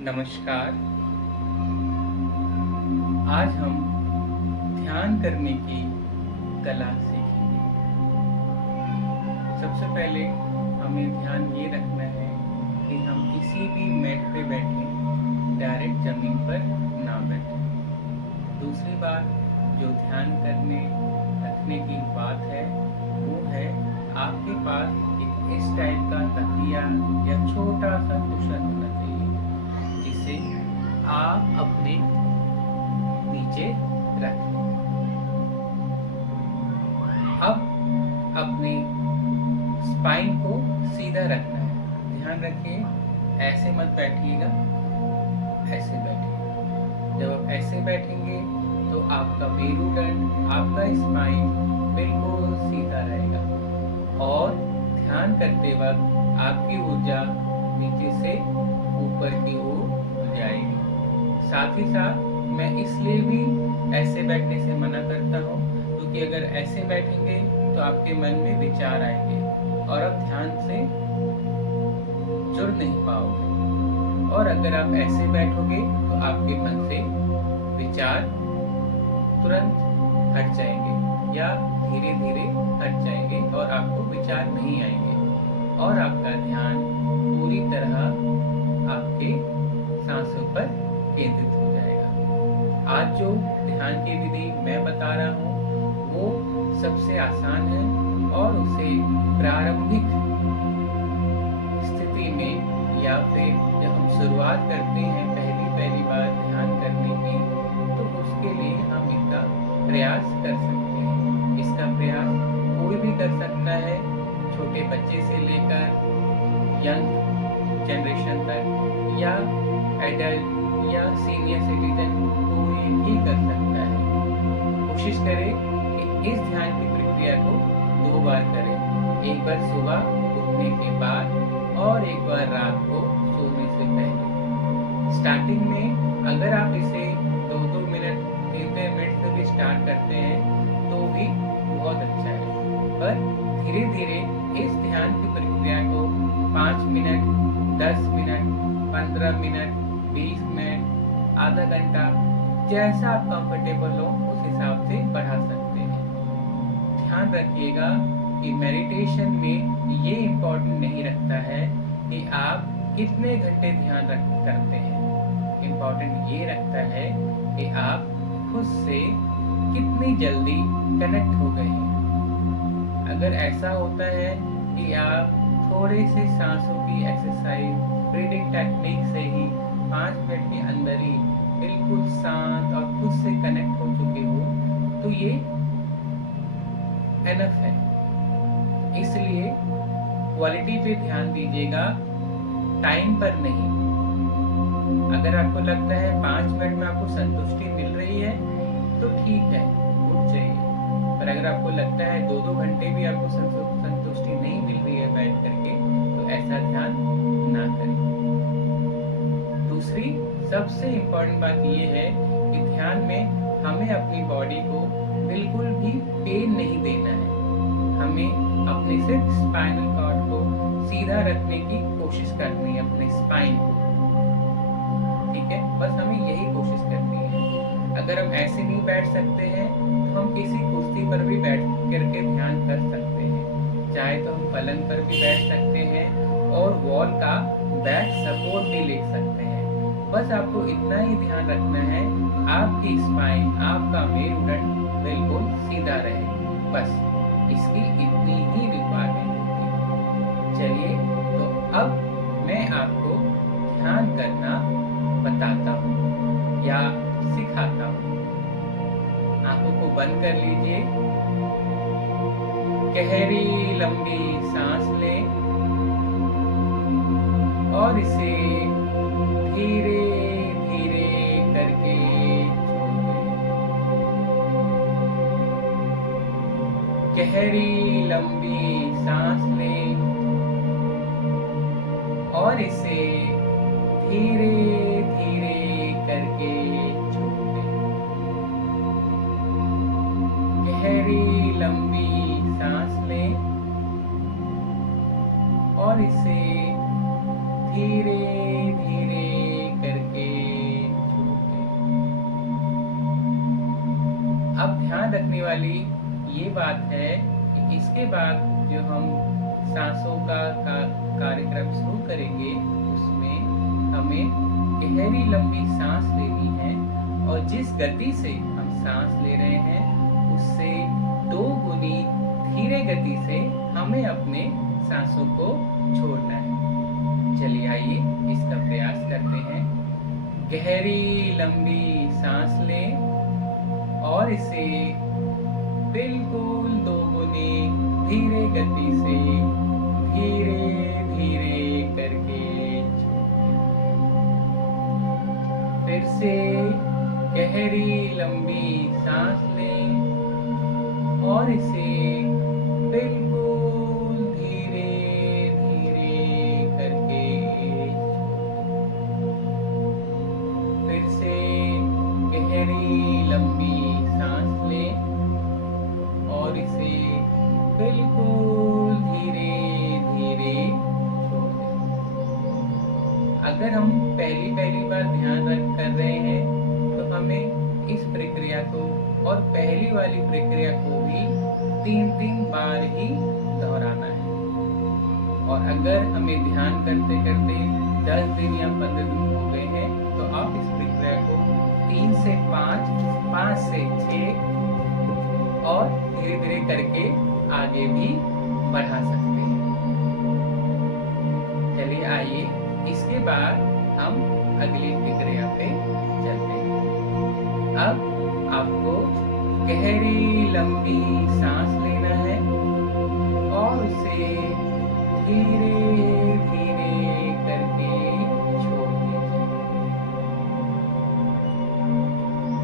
नमस्कार। आज हम ध्यान करने की कला सीखेंगे। सबसे पहले हमें ध्यान ये रखना है कि हम किसी भी मैट पे बैठें, डायरेक्ट ज़मीन पर ना बैठें। दूसरी बात जो ध्यान करने रखने की बात है वो है आपके पास एक इस टाइप का तकिया या छोटा सा कुशन होना चाहिए जिसे आप अपने नीचे रख लें। अब अपने स्पाइन को सीधा रखना है। ध्यान रखिए, ऐसे मत बैठिएगा, ऐसे बैठिए। जब आप ऐसे बैठेंगे तो आपका मेरुदंड, आपका स्पाइन बिल्कुल सीधा रहेगा और ध्यान करते वक्त आपकी ऊर्जा नीचे से ऊपर की ओर जाएगी। साथ ही साथ मैं इसलिए भी ऐसे बैठने से मना करता हूँ क्योंकि अगर ऐसे बैठेंगे तो आपके मन में विचार आएंगे और आप ध्यान से जुड़ नहीं पाओगे। और अगर आप ऐसे बैठोगे तो आपके मन से विचार तुरंत हट जाएंगे या धीरे धीरे हट जाएंगे और आपको विचार नहीं आएंगे और आपका ध्यान पूरी तरह आपके सांसों पर केंद्रित हो जाएगा। आज जो ध्यान की विधि मैं बता रहा हूँ वो सबसे आसान है और उसे प्रारंभिक स्थिति में या फिर जब हम शुरुआत करते हैं पहली बार ध्यान करने की तो उसके लिए हम इसका प्रयास कर सकते हैं। इसका प्रयास कोई भी कर सकता है, छोटे बच्चे से लेकर यंग जनरेशन तक या एडल्ट या सीनियर सिटीजन कोई भी कर सकता है। कोशिश करें कि इस ध्यान की प्रक्रिया को 2 बार करें, एक बार सुबह उठने के बाद और एक बार रात को सोने से पहले। स्टार्टिंग में अगर आप इसे 2-2 मिनट 3-3 मिनट से भी स्टार्ट करते हैं तो भी बहुत अच्छा है, पर धीरे धीरे इस ध्यान की प्रक्रिया को 5 मिनट, 10 मिनट, 15 मिनट, 20 मिनट, आधा घंटा, जैसा आप कंफर्टेबल हो उस हिसाब से बढ़ा सकते हैं। ध्यान रखिएगा कि मेडिटेशन में ये इम्पोर्टेंट नहीं रखता है कि आप कितने घंटे ध्यान करते हैं। इम्पोर्टेंट ये रखता है कि आप खुद से कितनी जल्दी कनेक्ट हो गए हैं। अगर ऐसा होता है कि आप थोड़े से सांसों की एक्सरसाइज, ब्रीदिंग टेक्निक से ही 5 मिनट के अंदर ही बिल्कुल शांत और खुद से कनेक्ट हो चुके हो तो ये एनफ है। इसलिए क्वालिटी पे ध्यान दीजिएगा, टाइम पर नहीं। अगर आपको लगता है 5 मिनट में आपको संतुष्टि मिल रही है तो ठीक है, उठ जाइए। पर अगर आपको लगता है 2-2 घंटे भी आपको संतुष्टि नहीं मिल रही है बैठ करके तो ऐसा ध्यान ना करें। दूसरी सबसे इम्पोर्टेंट बात ये है कि ध्यान में हमें अपनी बॉडी को बिल्कुल भी पेन नहीं देना है। हमें अपने सिर्फ स्पाइनल कॉर्ड को सीधा रखने की कोशिश करनी है, अपने स्पाइन को। ठीक है, बस हमें यही कोशिश करनी है। अगर हम ऐसे नहीं बैठ सकते हैं तो हम किसी कुर्सी पर भी बैठ करके ध्यान कर सकते हैं। चाहे तो हम पलंग पर भी बैठ सकते हैं और वॉल का बैक सपोर्ट भी ले सकते हैं। बस आपको इतना ही ध्यान रखना है आपकी स्पाइन, आपका मेरुदंड बिल्कुल सीधा रहे। बस इसकी इतनी ही रिक्वायरमेंट होगी। चलिए, तो अब मैं आपको ध्यान करना बताता हूँ या सिखाता हूँ। आंखों को बंद कर लीजिए, गहरी लंबी सांस लें और इसे धीरे धीरे करके छोड़ दें। गहरी लंबी सांस लें और इसे धीरे धीरे करके छोड़ दें। गहरी लंबी सांस लें और इसे धीरे धीरे कर रखने वाली ये बात है कि इसके बाद जो हम सांसों का कार्यक्रम शुरू करेंगे उसमें हमें गहरी लंबी सांस लेनी है और जिस गति से हम सांस ले रहे हैं उससे 2 गुनी धीरे गति से हमें अपने सांसों को छोड़ना है। चलिए आइए इसका प्रयास करते हैं। गहरी लंबी सांस लें और इसे बिल्कुल 2 गुनी धीरे गति से धीरे धीरे करके फिर से गहरी लंबी सांस लें और इसे बिल्कुल धीरे धीरे करके फिर से गहरी लंबी सांस लें और इसे बिल्कुल धीरे धीरे छोड़ दें। अगर हम पहली बार ध्यान कर रहे हैं तो हमें इस प्रक्रिया को और पहली वाली प्रक्रिया को भी 3 बार ही दोहराना है। और अगर हमें ध्यान करते करते 10 दिन या 15 दिन हो गए हैं तो आप इस प्रक्रिया को 3 से 5, 5 से 6 और धीरे धीरे करके आगे भी बढ़ा सकते हैं। चलिए आइए इसके बाद हम अगली प्रक्रिया पे चलते हैं। अब आपको गहरी लंबी सांस लेना है और उसे धीरे धीरे करके छोड़ दीजिए।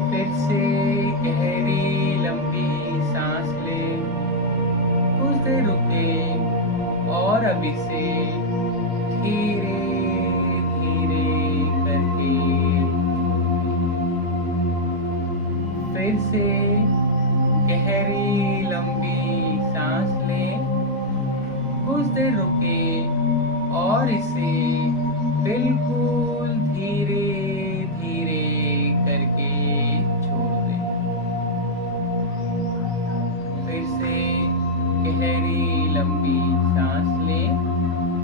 फिर से गहरी लंबी सांस लें, कुछ देर रुकें और अब इसे धीरे धीरे करके फिर से गहरी लंबी सांस लें, कुछ देर रुकें और इसे बिल्कुल धीरे धीरे करके छोड़ दें। फिर से गहरी लंबी सांस लें,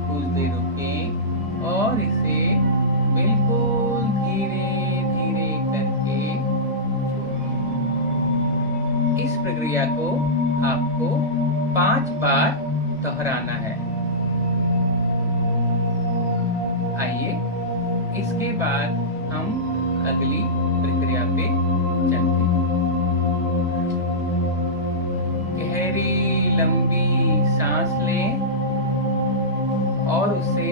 कुछ देर रुकें और इसे बिल्कुल धीरे धीरे करके इस प्रक्रिया को आपको 5 बार दोहराना है। आइए इसके बाद हम अगली प्रक्रिया पे चलते हैं। गहरी लंबी सांस लें और उसे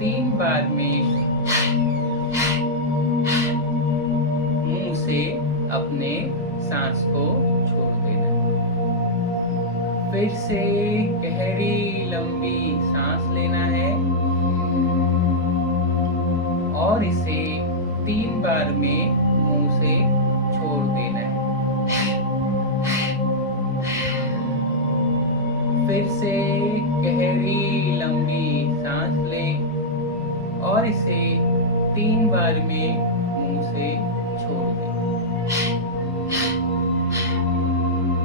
3 बार में मुंह से अपने सांस को छोड़ देना। फिर से गहरी लंबी सांस लेना है और इसे 3 बार में मुंह से छोड़ देना है। फिर से गहरी लंबी सांस लें और इसे 3 बार में मुंह से छोड़ दें।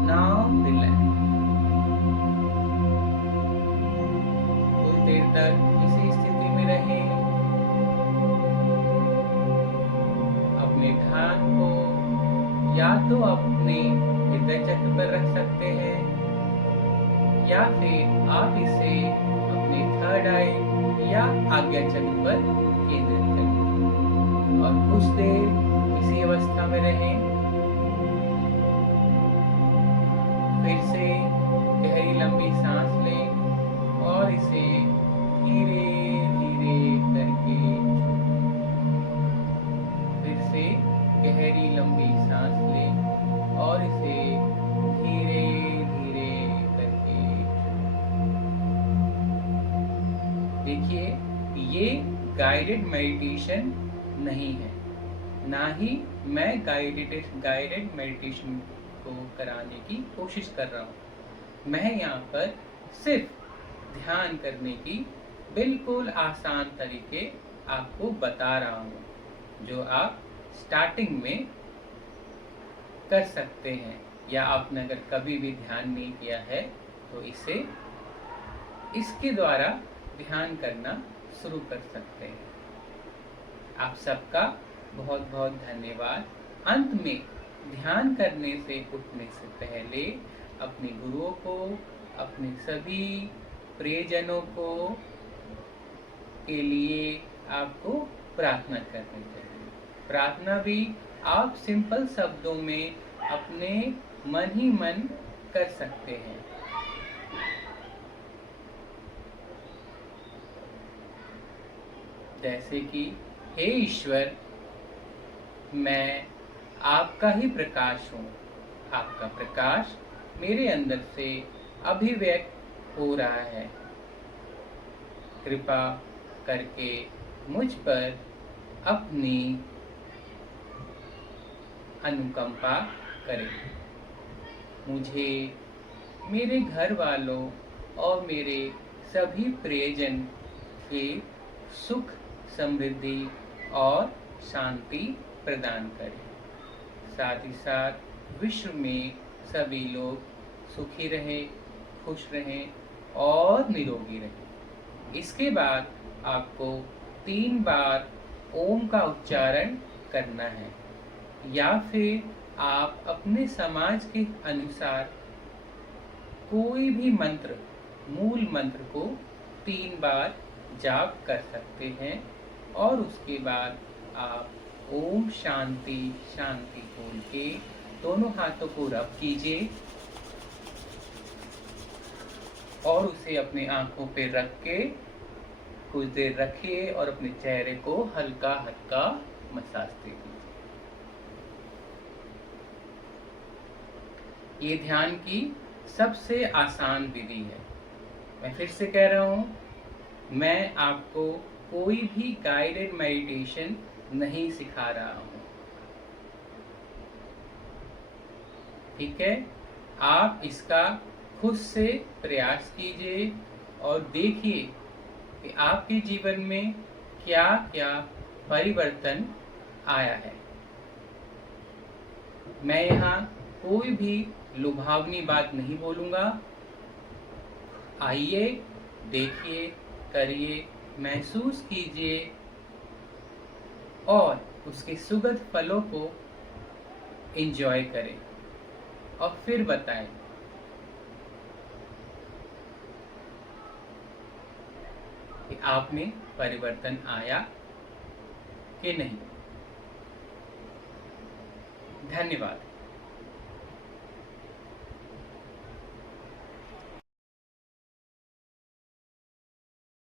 Now relax. कुछ देर तक इसी स्थिति में रहें। अपने ध्यान को या तो अपने हृदय चक्र पर रख सकते हैं या फिर आप इसे अपने थर्ड आई या आज्ञा चक्र पर केंद्रित करें और कुछ देर इसी अवस्था में रहें। फिर से गहरी लंबी सांस लें और इसे धीरे धीरे करके फिर से गहरी लंबी सांस लें और इसे धीरे धीरे करके। देखिए, ये गाइडेड मेडिटेशन नहीं है, ना ही मैं गाइडेड मेडिटेशन को कराने की कोशिश कर रहा हूँ। मैं यहाँ पर सिर्फ ध्यान करने की बिल्कुल आसान तरीके आपको बता रहा हूँ जो आप स्टार्टिंग में कर सकते हैं या आपने अगर कभी भी ध्यान नहीं किया है तो इसके द्वारा ध्यान करना शुरू कर सकते हैं। आप सबका बहुत बहुत धन्यवाद। अंत में ध्यान करने से उठने से पहले अपने गुरुओं को, अपने सभी प्रियजनों को के लिए आपको प्रार्थना करनी चाहिए। प्रार्थना भी आप सिंपल शब्दों में अपने मन ही मन कर सकते हैं। जैसे कि हे ईश्वर, मैं आपका ही प्रकाश हूँ। आपका प्रकाश मेरे अंदर से अभिव्यक्त हो रहा है। कृपा करके मुझ पर अपनी अनुकंपा करें। मुझे, मेरे घर वालों और मेरे सभी प्रियजन के सुख, समृद्धि और शांति प्रदान करें। साथ ही साथ विश्व में सभी लोग सुखी रहें, खुश रहें और निरोगी रहें। इसके बाद आपको 3 बार ओम का उच्चारण करना है, या फिर आप अपने समाज के अनुसार कोई भी मंत्र, मूल मंत्र को 3 बार जाप कर सकते हैं और उसके बाद आप ओम शांति शांति बोल के दोनों हाथों को रब कीजिए और उसे अपनी आंखों पे रख के कुछ देर रखिए और अपने चेहरे को हल्का हल्का मसाज दे दीजिए। ये ध्यान की सबसे आसान विधि है। मैं फिर से कह रहा हूँ, मैं आपको कोई भी गाइडेड मेडिटेशन नहीं सिखा रहा हूँ, ठीक है। आप इसका खुद से प्रयास कीजिए और देखिए कि आपके जीवन में क्या क्या परिवर्तन आया है। मैं यहाँ कोई भी लुभावनी बात नहीं बोलूँगा। आइए, देखिए, करिए, महसूस कीजिए और उसके सुखद फलों को एंजॉय करें और फिर बताएं कि आप में परिवर्तन आया कि नहीं। धन्यवाद।